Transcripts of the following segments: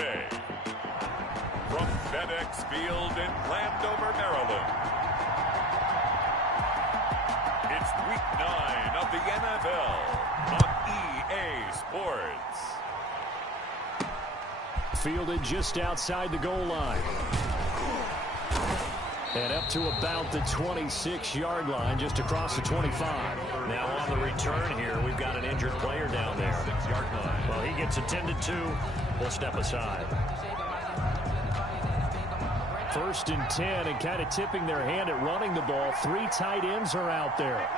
today. From FedEx Field in Landover, Maryland, it's Week 9 of the NFL on EA Sports. Fielded just outside the goal line. And up to about the 26-yard line, just across the 25. Now on the return here, we've got an injured player down there. 6-yard line. Well, he gets attended to. We'll step aside. 1st and 10, and kind of tipping their hand at running the ball. 3 tight ends are out there.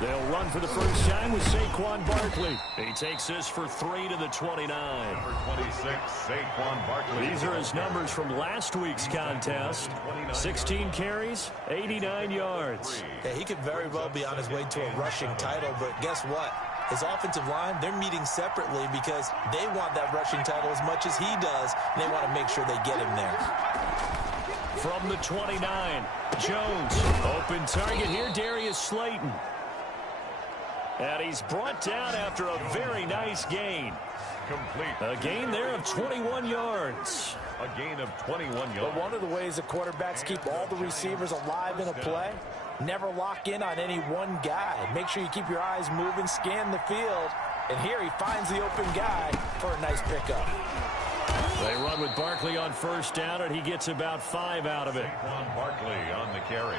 They'll run for the first time with Saquon Barkley. He takes this for 3 to the 29. Number 26, Saquon Barkley. These are his numbers from last week's contest. 16 carries, 89 yards. Yeah, he could very well be on his way to a rushing title, but guess what? His offensive line, they're meeting separately because they want that rushing title as much as he does, and they want to make sure they get him there. From the 29, Jones. Open target here, Darius Slayton. And he's brought down after a very nice gain. Complete. A gain there of 21 yards. A gain of 21 yards. But one of the ways the quarterbacks keep all the receivers alive in a play, never lock in on any one guy. Make sure you keep your eyes moving, scan the field. And here he finds the open guy for a nice pickup. They run with Barkley on first down, and he gets about 5 out of it. Saquon Barkley on the carry.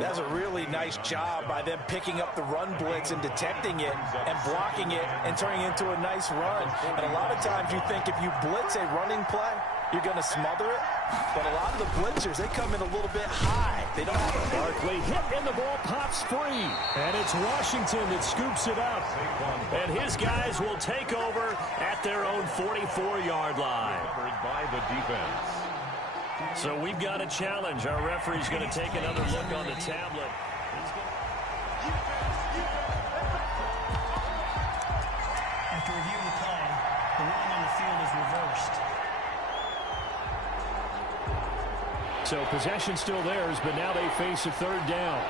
That's a really nice job by them picking up the run blitz and detecting it and blocking it and turning it into a nice run. And a lot of times you think if you blitz a running play, you're going to smother it. But a lot of the blitzers, they come in a little bit high. They don't have a Barkley hit and the ball pops free. And it's Washington that scoops it up. And his guys will take over at their own 44-yard line. Covered by the defense. So we've got a challenge. Our referee's going to take another look on the tablet. After reviewing the play, the ruling on the field is reversed. So possession still theirs, but now they face a 3rd down.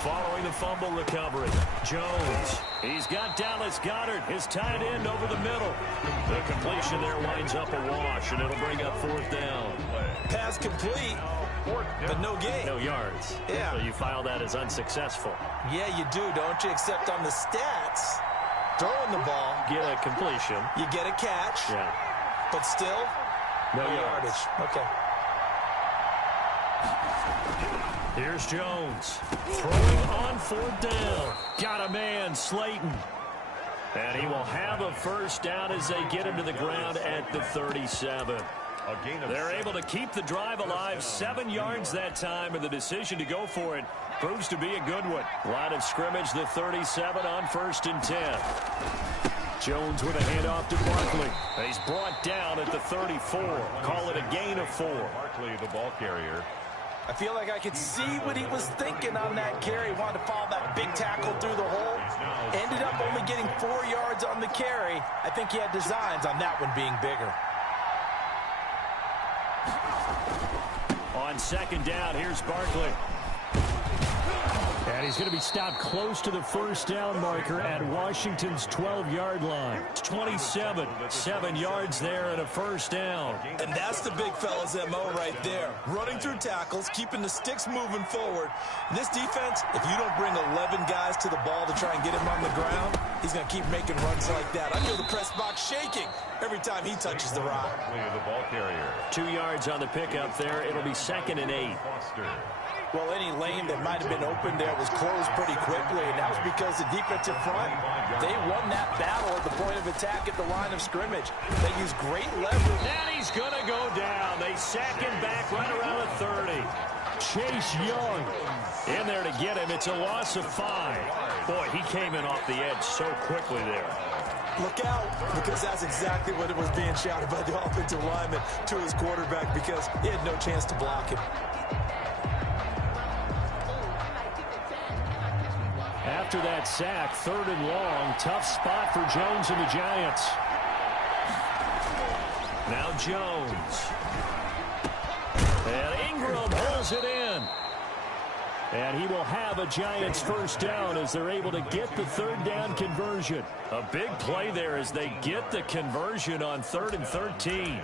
Following the fumble recovery, Jones. He's got Dallas Goedert, his tight end, over the middle. The completion there winds up a wash, and it'll bring up 4th down. pass complete, but no gain. No yards. Yeah. So you file that as unsuccessful. Yeah, you do, don't you? Except on the stats, throwing the ball, Get a completion. you get a catch, Yeah. but still, No no yards. yardage. Okay. Here's Jones. Throwing on 4th down. Got a man, Slayton. And he will have a first down as they get him to the ground at the 37. They're able to keep the drive alive. 7 yards that time, and the decision to go for it proves to be a good one. Line of scrimmage, the 37 on 1st and 10. Jones with a handoff to Barkley. He's brought down at the 34. Call it a gain of 4. Barkley, the ball carrier. I feel like I could see what he was thinking on that carry. Wanted to follow that big tackle through the hole. Ended up only getting 4 yards on the carry. I think he had designs on that one being bigger. On 2nd down, here's Barkley. And he's going to be stopped close to the first down marker at Washington's 12-yard line. 27, 7 yards there and a first down. And that's the big fella's MO right there. Running through tackles, keeping the sticks moving forward. And this defense, if you don't bring 11 guys to the ball to try and get him on the ground, he's going to keep making runs like that. I feel the press box shaking every time he touches the rock. Barkley, the ball carrier. 2 yards on the pickup there. It'll be 2nd and 8. Foster. Well, any lane that might have been open there was closed pretty quickly, and that was because the defensive front, they won that battle at the point of attack at the line of scrimmage. They used great leverage. And he's going to go down. They sack him back right around the 30. Chase Young in there to get him. It's a loss of 5. Boy, he came in off the edge so quickly there. Look out, because that's exactly what it was being shouted by the offensive lineman to his quarterback, because he had no chance to block him. After that sack, 3rd and long, tough spot for Jones and the Giants. Now Jones. And Ingram holds it in. And he will have a Giants first down as they're able to get the third down conversion. A big play there as they get the conversion on 3rd and 13.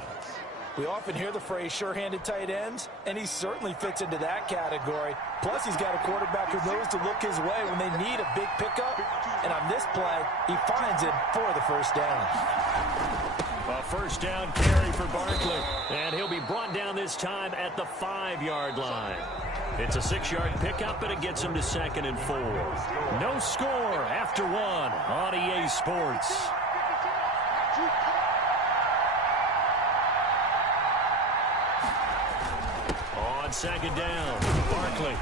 We often hear the phrase sure-handed tight ends, and he certainly fits into that category. Plus, he's got a quarterback who knows to look his way when they need a big pickup. And on this play, he finds him for the first down. A first down carry for Barkley. And he'll be brought down this time at the 5-yard line. It's a 6-yard pickup, and it gets him to 2nd and 4. No score after 1 on EA Sports. On 2nd down, Barkley.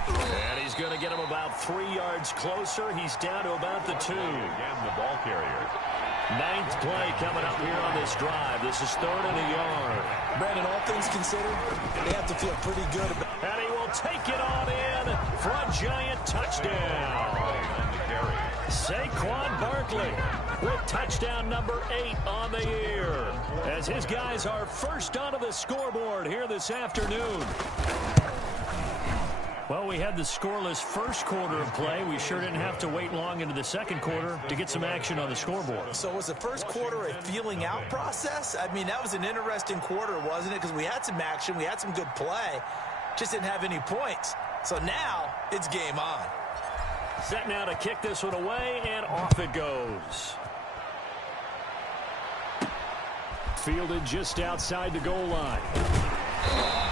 And he's going to get him about 3 yards closer. He's down to about the 2. Again, the ball carrier. 9th play coming up here on this drive. This is 3rd and a yard. Brandon, all things considered, they have to feel pretty good about. And he will take it on in for a Giant touchdown. Saquon Barkley with touchdown number 8 on the year, as his guys are first onto the scoreboard here this afternoon. Well, we had the scoreless first quarter of play. We sure didn't have to wait long into the second quarter to get some action on the scoreboard. So was the first quarter a feeling out process? I mean, that was an interesting quarter, wasn't it? Because we had some action, we had some good play, just didn't have any points. So now it's game on. Set now to kick this one away, and off it goes. Fielded just outside the goal line.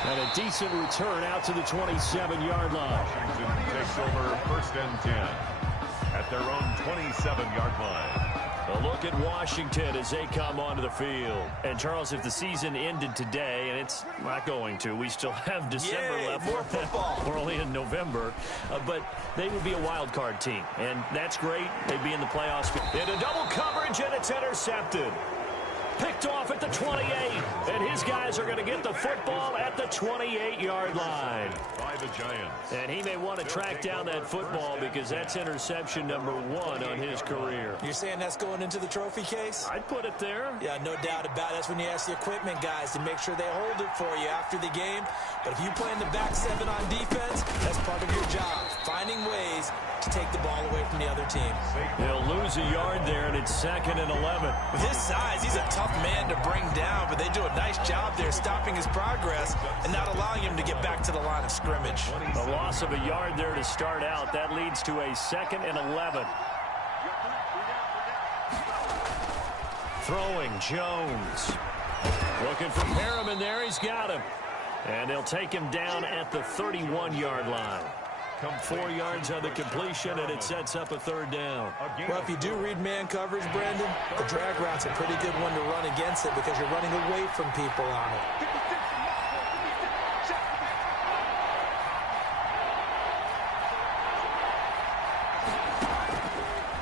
And a decent return out to the 27-yard line. Washington takes over 1st and 10 at their own 27-yard line. A look at Washington as they come onto the field. And, Charles, if the season ended today, and it's not going to, we still have December left. More football. We're only in November. But they would be a wild card team, and that's great. They'd be in the playoffs. Into double coverage, and it's intercepted. Picked off at the 28, and his guys are going to get the football at the 28-yard line. By the Giants. And he may want to track down that football because that's interception number 1 on his career. You're saying that's going into the trophy case? I'd put it there. Yeah, no doubt about it. That's when you ask the equipment guys to make sure they hold it for you after the game. But if you play in the back 7 on defense, that's part of your job, finding ways to take the ball away from the other team. They'll lose a yard there, and it's 2nd and 11. With his size, he's a tough man to bring down, but they do a nice job there stopping his progress and not allowing him to get back to the line of scrimmage. A loss of a yard there to start out. That leads to a 2nd and 11. Throwing, Jones. Looking for Perriman there. He's got him. And they'll take him down at the 31-yard line. 4 yards on the completion, and it sets up a 3rd down. Well, if you do read man coverage, Brandon, the drag route's a pretty good one to run against it because you're running away from people on it.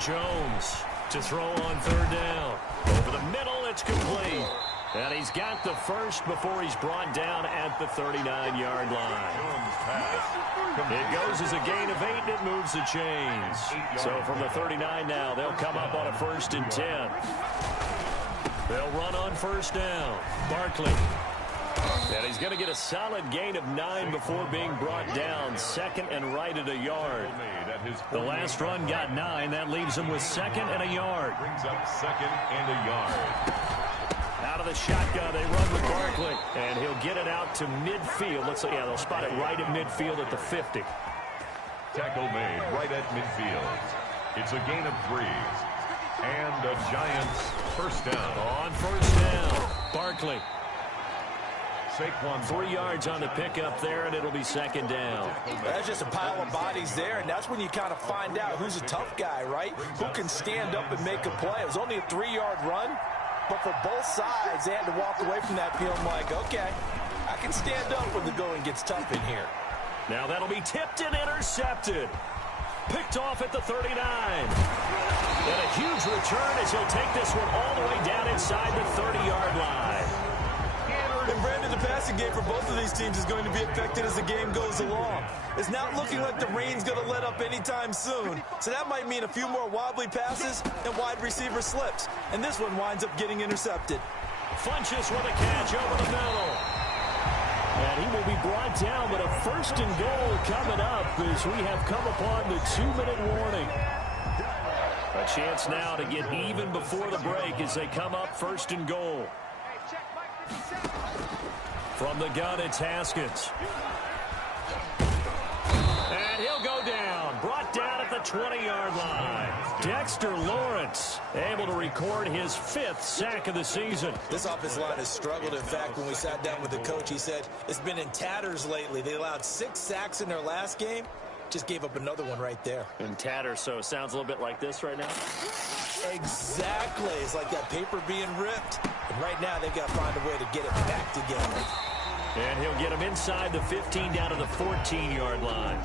Jones to throw on 3rd down. Over the middle, it's complete. And he's got the first before he's brought down at the 39-yard line. It goes as a gain of 8, and it moves the chains. So from the 39 now, they'll come up on a 1st and 10. They'll run on 1st down. Barkley. And he's going to get a solid gain of 9 before being brought down. 2nd and right at a yard. The last run got 9. That leaves him with 2nd and a yard. Brings up 2nd and a yard. Out of the shotgun, they run with Barkley, and he'll get it out to midfield. Let's see, yeah, they'll spot it right at midfield at the 50. Tackle made right at midfield. It's a gain of 3. And the Giants first down. On 1st down, Barkley. Saquon 3 yards on the pickup there, and it'll be 2nd down. That's just a pile of bodies there, and that's when you kind of find out who's a tough guy, right? Who can stand up and make a play. It was only a 3-yard run. But for both sides, they had to walk away from that feeling like, okay, I can stand up when the going gets tough in here. Now that'll be tipped and intercepted. Picked off at the 39. And a huge return as he'll take this one all the way down inside the 30-yard line. And Brandon, the passing game for both of these teams is going to be affected as the game goes along. It's not looking like the rain's going to let up anytime soon. So that might mean a few more wobbly passes and wide receiver slips. And this one winds up getting intercepted. Funches with a catch over the middle. And he will be brought down, but a first and goal coming up as we have come upon the 2-minute warning. A chance now to get even before the break as they come up first and goal. From the gun, it's Haskins. And he'll go down. Brought down at the 20-yard line. Dexter Lawrence able to record his 5th sack of the season. This offensive line has struggled. In fact, when we sat down with the coach, he said it's been in tatters lately. They allowed 6 sacks in their last game. Just gave up another one right there. In tatters, so it sounds a little bit like this right now. Exactly. It's like that paper being ripped. And right now, they've got to find a way to get it back together. And he'll get him inside the 15 down to the 14-yard line.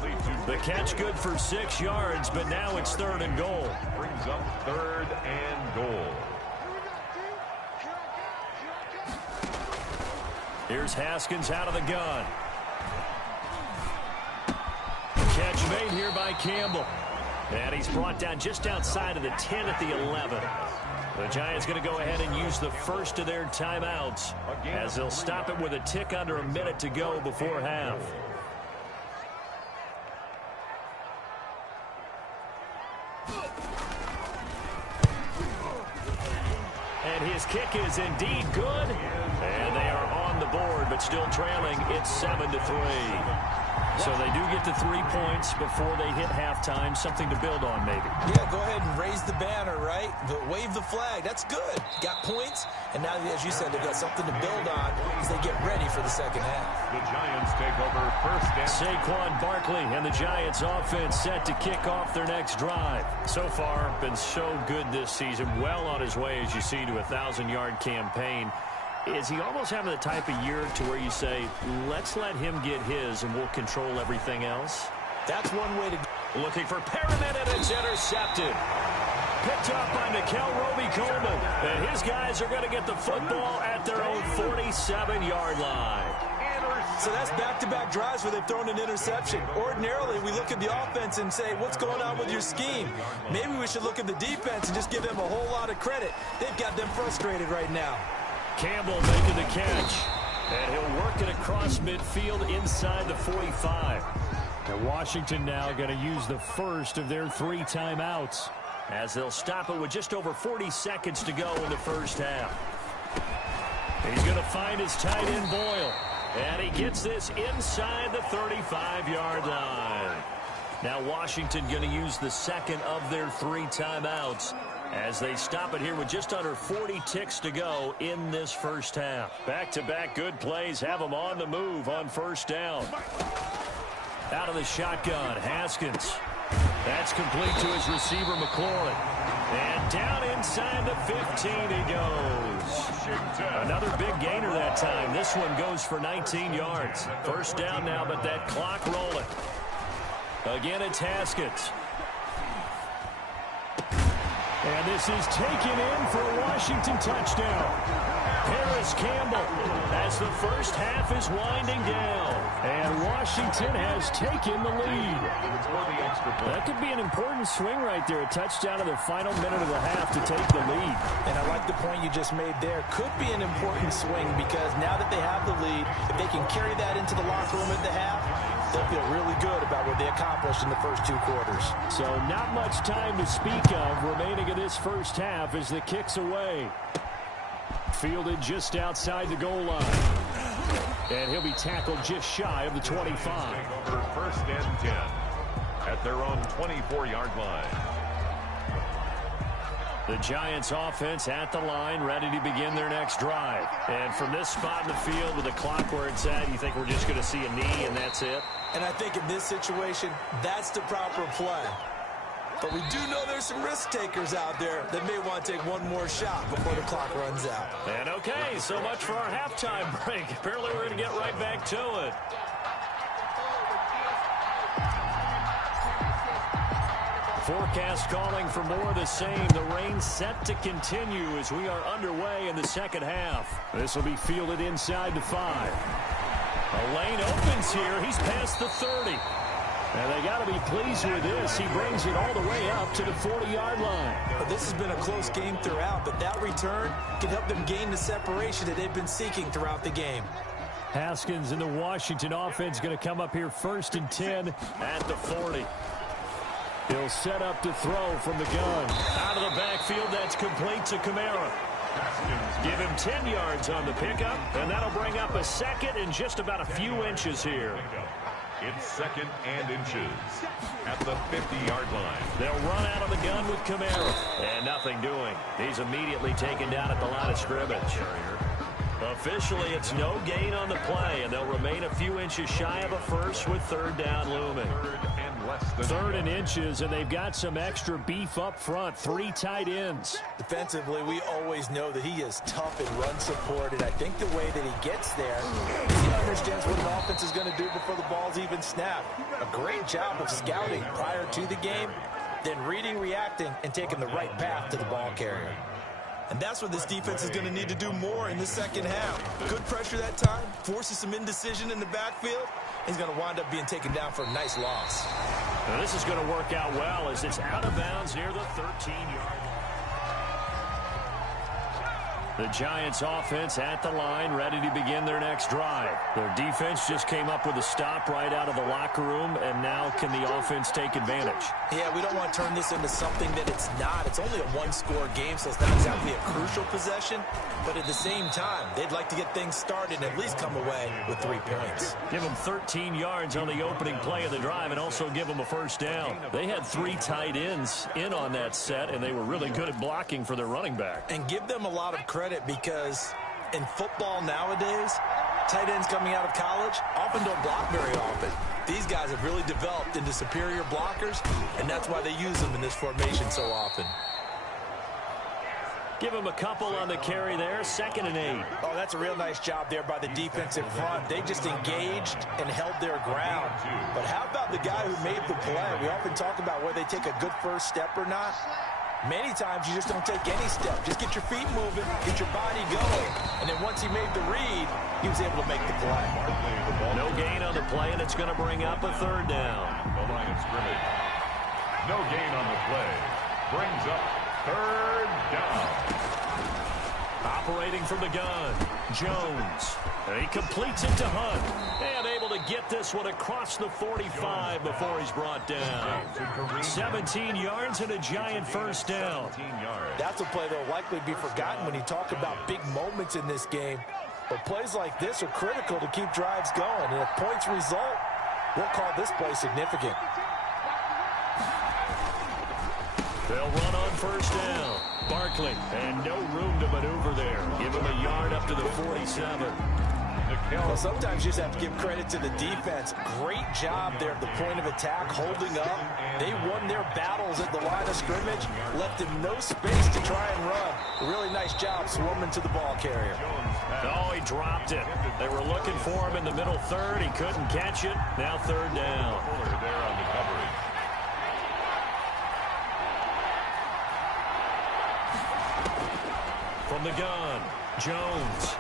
The catch good for 6 yards, but now it's 3rd and goal. Brings up 3rd and goal. Here's Haskins out of the gun. Catch made here by Campbell. And he's brought down just outside of the 10 at the 11. The Giants going to go ahead and use the first of their timeouts as they'll stop it with a tick under a minute to go before half. And his kick is indeed good. And they are on the board, but still trailing. It's 7-3. So they do get to 3 points before they hit halftime. Something to build on, maybe. Yeah, go ahead and raise the banner, right? Wave the flag. That's good. Got points. And now, as you said, they've got something to build on as they get ready for the second half. The Giants take over first and... Saquon Barkley and the Giants offense set to kick off their next drive. So far, been so good this season. Well on his way, as you see, to a 1,000-yard campaign. Is he almost having the type of year to where you say, let's let him get his and we'll control everything else? That's one way to go. Looking for Perriman, and it's intercepted. Picked up by Nickel Roby-Coleman. And his guys are going to get the football at their own 47-yard line. So that's back-to-back drives where they've thrown an interception. Ordinarily, we look at the offense and say, what's going on with your scheme? Maybe we should look at the defense and just give them a whole lot of credit. They've got them frustrated right now. Campbell making the catch. And he'll work it across midfield inside the 45. And Washington now going to use the first of their 3 timeouts as they'll stop it with just over 40 seconds to go in the first half. He's going to find his tight end Boyle. And he gets this inside the 35-yard line. Now Washington going to use the second of their 3 timeouts as they stop it here with just under 40 ticks to go in this first half. Back-to-back good plays have them on the move on first down. Out of the shotgun, Haskins. That's complete to his receiver, McLaurin. And down inside the 15 he goes. Another big gainer that time. This one goes for 19 yards. First down now, but that clock rolling. Again, it's Haskins. And this is taken in for a Washington touchdown. Harris Campbell as the first half is winding down. And Washington has taken the lead. That could be an important swing right there. A touchdown in the final minute of the half to take the lead. And I like the point you just made there. Could be an important swing because now that they have the lead, if they can carry that into the locker room at the half, they'll feel really good about what they accomplished in the first 2 quarters. So not much time to speak of remaining in this first half as the kick's away. Fielded just outside the goal line. And he'll be tackled just shy of the 25. Over first and 10 at their own 24-yard line. The Giants offense at the line, ready to begin their next drive. And from this spot in the field with the clock where it's at, you think we're just going to see a knee and that's it? And I think in this situation, that's the proper play. But we do know there's some risk takers out there that may want to take one more shot before the clock runs out. And okay, so much for our halftime break. Apparently we're going to get right back to it. Forecast calling for more of the same. The rain set to continue as we are underway in the second half. This will be fielded inside the 5. A lane opens here. He's past the 30. And they got to be pleased with this. He brings it all the way up to the 40-yard line. Well, this has been a close game throughout, but that return can help them gain the separation that they've been seeking throughout the game. Haskins and the Washington offense going to come up here 1st and 10 at the 40. He'll set up to throw from the gun. Out of the backfield, that's complete to Kamara. Give him 10 yards on the pickup, and that'll bring up a second and just about a few inches here. It's 2nd and inches at the 50-yard line. They'll run out of the gun with Kamara. And nothing doing. He's immediately taken down at the line of scrimmage. Officially, it's no gain on the play, and they'll remain a few inches shy of a first with 3rd down looming. 3rd and inches, and they've got some extra beef up front. 3 tight ends. Defensively, we always know that he is tough in run support, and I think the way that he gets there, he understands what an offense is going to do before the ball's even snapped. A great job of scouting prior to the game, then reading, reacting, and taking the right path to the ball carrier. And that's what this defense is going to need to do more in the second half. Good pressure that time, forces some indecision in the backfield. He's going to wind up being taken down for a nice loss. Now this is going to work out well as it's out of bounds near the 13-yard line. The Giants offense at the line, ready to begin their next drive. Their defense just came up with a stop right out of the locker room, and now can the offense take advantage? Yeah, we don't want to turn this into something that it's not. It's only a one-score game, so it's not exactly a crucial possession. But at the same time, they'd like to get things started and at least come away with 3 points. Give them 13 yards on the opening play of the drive and also give them a 1st down. They had 3 tight ends in on that set, and they were really good at blocking for their running back. And give them a lot of credit because in football nowadays, tight ends coming out of college often don't block very often. These guys have really developed into superior blockers, and that's why they use them in this formation so often. Give him a couple on the carry there, 2nd and 8. Oh, that's a real nice job there by the defensive front. They just engaged and held their ground. But how about the guy who made the play? We often talk about whether they take a good first step or not. Many times you just don't take any step. Just get your feet moving, get your body going. And then once he made the read, he was able to make the play. No gain on the play, and it's going to bring up a 3rd down. The line of scrimmage. No gain on the play. Brings up 3rd down. Operating from the gun, Jones. He completes it to Hunt. And able to get this one across the 45 before he's brought down. 17 yards and a Giant 1st down. That's a play that will likely be forgotten when you talk about big moments in this game. But plays like this are critical to keep drives going. And if points result, we'll call this play significant. They'll run on 1st down. Barkley, and no room to maneuver there. Give him a yard up to the 47. Well, sometimes you just have to give credit to the defense. Great job there at the point of attack, holding up. They won their battles at the line of scrimmage, left him no space to try and run. A really nice job swarming to the ball carrier. Oh, he dropped it. They were looking for him in the middle 3rd. He couldn't catch it. Now 3rd down. There on the coverage. From the gun, Jones.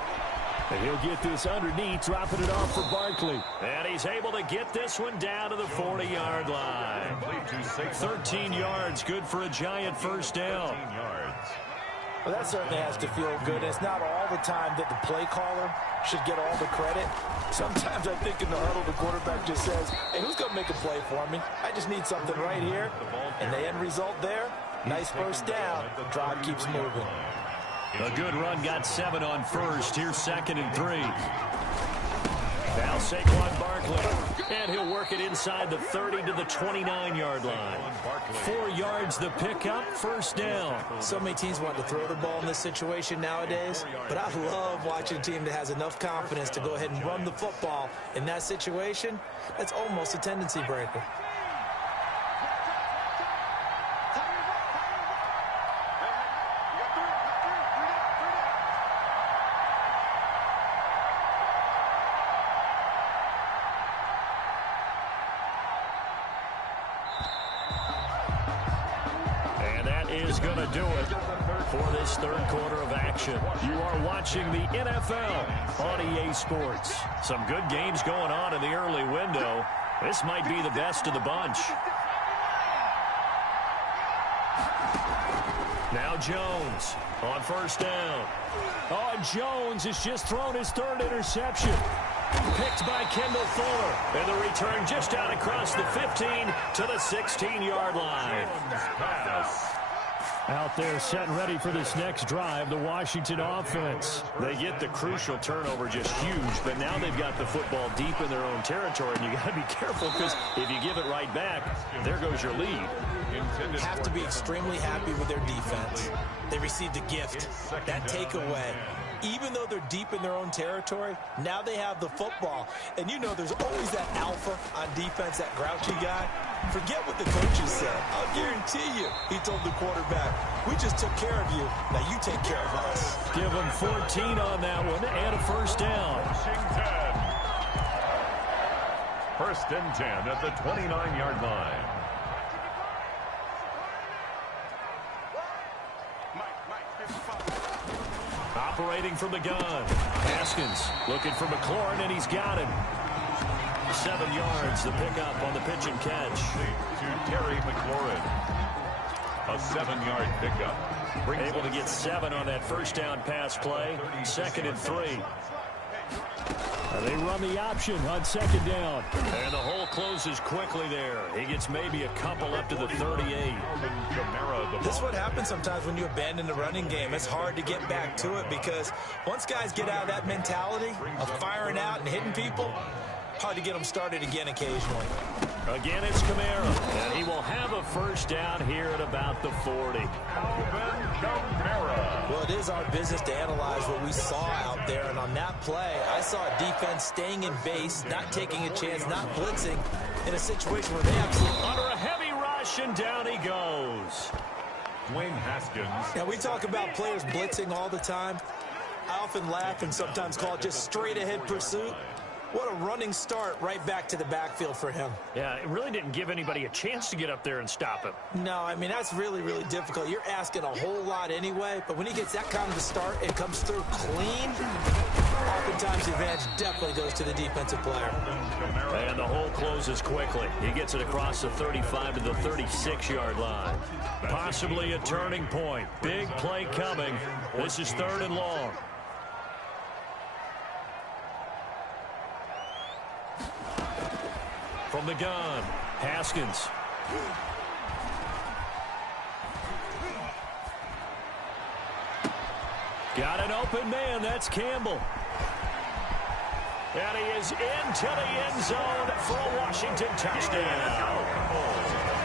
And he'll get this underneath, dropping it off for Barkley. And he's able to get this one down to the 40-yard line. 13 yards, good for a Giant 1st down. Well, that certainly has to feel good. It's not all the time that the play caller should get all the credit. Sometimes I think in the huddle, the quarterback just says, hey, who's going to make a play for me? I just need something right here. And the end result there, nice 1st down. Drive keeps moving. A good run got 7 on 1st. Here's 2nd and 3. Now Saquon Barkley. And he'll work it inside the 30 to the 29-yard line. 4 yards the pickup, 1st down. So many teams want to throw the ball in this situation nowadays, but I love watching a team that has enough confidence to go ahead and run the football. In that situation, that's almost a tendency breaker. Is going to do it for this 3rd quarter of action. You are watching the NFL on EA Sports. Some good games going on in the early window. This might be the best of the bunch. Now Jones on 1st down. Oh, and Jones has just thrown his 3rd interception. Picked by Kendall Fuller. And the return just out across the 15 to the 16-yard line. Out there set and ready for this next drive, the Washington offense. They get the crucial turnover, just huge, but now they've got the football deep in their own territory, and you got to be careful because if you give it right back, there goes your lead. Have to be extremely happy with their defense. They received a gift, that takeaway. Even though they're deep in their own territory, now they have the football. And you know there's always that alpha on defense, that grouchy guy. Forget what the coaches said. I'll guarantee you, he told the quarterback, we just took care of you, now you take care of us. Give them 14 on that one and a first down. First and 10 at the 29-yard line. Operating from the gun. Haskins looking for McLaurin, and he's got him. 7 yards, the pickup on the pitch and catch. To Terry McLaurin. A 7-yard pickup. Able to get 7 on that first down pass play. 2nd and 3. They run the option on 2nd down. And the hole closes quickly there. He gets maybe a couple up to the 38. This is what happens sometimes when you abandon the running game. It's hard to get back to it because once guys get out of that mentality of firing out and hitting people, hard to get them started again occasionally. Again, it's Kamara, and he will have a first down here at about the 40. Well, it is our business to analyze what we saw out there, and on that play, I saw a defense staying in base, not taking a chance, not blitzing, in a situation where they absolutely... Under a heavy rush, and down he goes. Dwayne Haskins. Now, we talk about players blitzing all the time. I often laugh and sometimes call it just straight-ahead pursuit. What a running start right back to the backfield for him. Yeah, it really didn't give anybody a chance to get up there and stop him. No, I mean, that's really, really difficult. You're asking a whole lot anyway, but when he gets that kind of a start and comes through clean, oftentimes the advantage definitely goes to the defensive player. And the hole closes quickly. He gets it across the 35 to the 36-yard line. Possibly a turning point. Big play coming. This is 3rd and long. From the gun, Haskins. Got an open man, that's Campbell. And he is into the end zone for a Washington touchdown.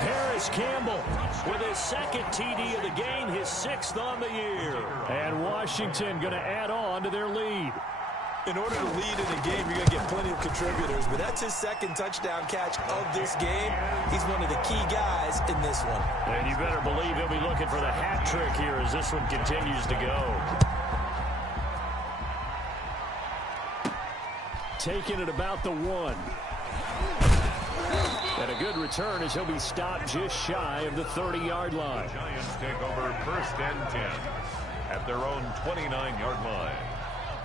Harris Campbell with his 2nd TD of the game, his 6th on the year. And Washington going to add on to their lead. In order to lead in a game, you're going to get plenty of contributors, but that's his 2nd touchdown catch of this game. He's one of the key guys in this one. And you better believe he'll be looking for the hat trick here as this one continues to go. Taking it about the 1. And a good return as he'll be stopped just shy of the 30-yard line. Giants take over 1st and 10 at their own 29-yard line.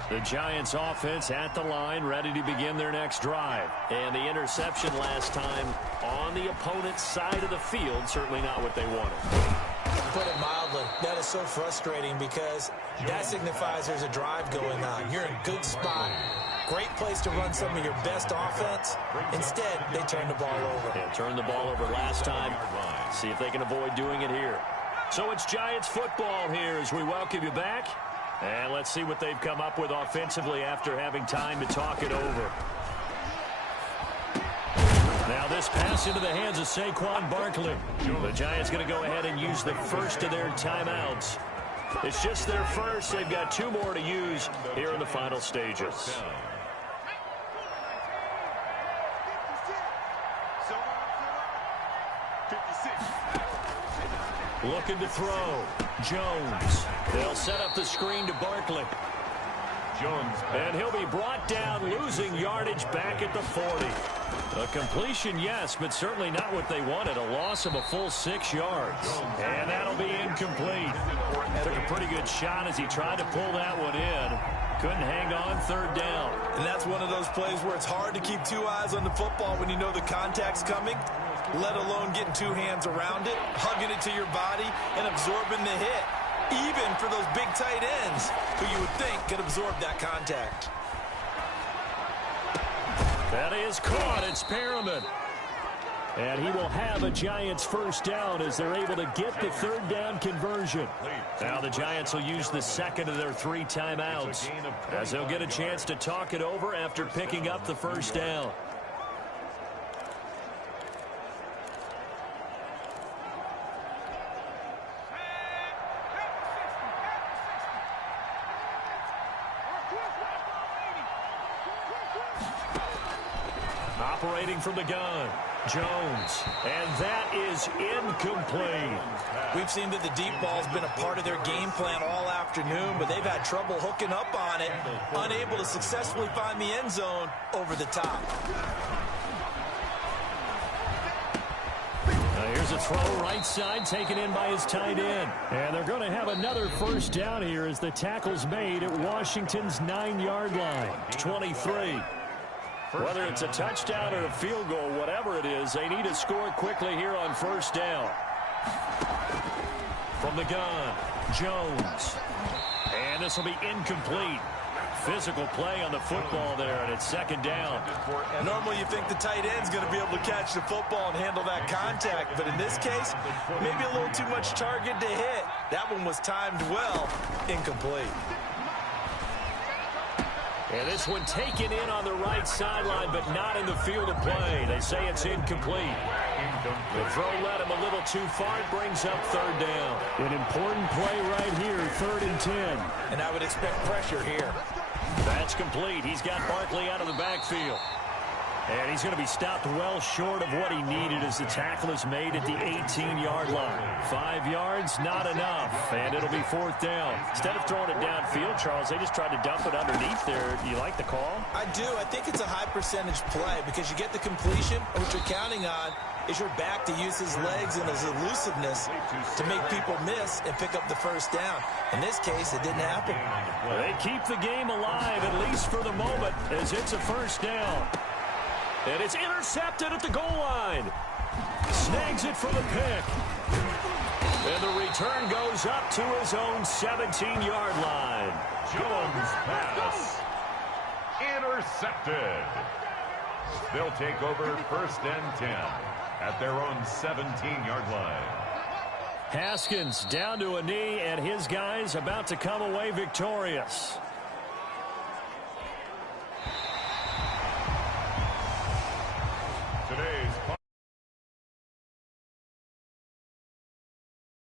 The Giants offense at the line, ready to begin their next drive. And the interception last time on the opponent's side of the field, certainly not what they wanted. Put it mildly, that is so frustrating because that signifies there's a drive going on. You're in a good spot. Great place to run some of your best offense. Instead, they turn the ball over. Yeah, turned the ball over last time. See if they can avoid doing it here. So it's Giants football here as we welcome you back. And let's see what they've come up with offensively after having time to talk it over. Now this pass into the hands of Saquon Barkley. The Giants going to go ahead and use the first of their timeouts. It's just their first. They've got 2 more to use here in the final stages. Looking to throw. Jones. They'll set up the screen to Barkley. Jones. And he'll be brought down, losing yardage back at the 40. A completion, yes, but certainly not what they wanted. A loss of a full 6 yards. And that'll be incomplete. Took a pretty good shot as he tried to pull that one in. Couldn't hang on 3rd down. And that's one of those plays where it's hard to keep 2 eyes on the football when you know the contact's coming, let alone getting 2 hands around it, hugging it to your body, and absorbing the hit. Even for those big tight ends who you would think could absorb that contact. That is caught. It's Perriman. And he will have a Giants first down as they're able to get the third down conversion. Now the Giants will use the second of their 3 timeouts as they'll get a chance to talk it over after picking up the first down. Operating from the gun, Jones, and that is incomplete. We've seen that the deep ball's been a part of their game plan all afternoon, but they've had trouble hooking up on it, unable to successfully find the end zone over the top. Here's a throw right side taken in by his tight end. And they're going to have another first down here as the tackle's made at Washington's 9-yard line. 23. Whether it's a touchdown or a field goal, whatever it is, they need to score quickly here on first down. From the gun, Jones. And this will be incomplete. Physical play on the football there, and it's second down. Normally you think the tight end's going to be able to catch the football and handle that contact, but in this case, maybe a little too much target to hit. That one was timed well, incomplete. And this one taken in on the right sideline, but not in the field of play. They say it's incomplete. The throw led him a little too far. It brings up third down. An important play right here, 3rd and 10. And I would expect pressure here. That's complete. He's got Barkley out of the backfield. And he's going to be stopped well short of what he needed as the tackle is made at the 18-yard line. 5 yards, not enough. And it'll be 4th down. Instead of throwing it downfield, Charles, they just tried to dump it underneath there. Do you like the call? I do. I think it's a high-percentage play because you get the completion, and what you're counting on is your back to use his legs and his elusiveness to make people miss and pick up the first down. In this case, it didn't happen. Well, they keep the game alive, at least for the moment, as it's a first down. And it's intercepted at the goal line. Snags it for the pick. And the return goes up to his own 17-yard line. Jones pass. Intercepted. They'll take over 1st and 10 at their own 17-yard line. Haskins down to a knee, and his guys about to come away victorious.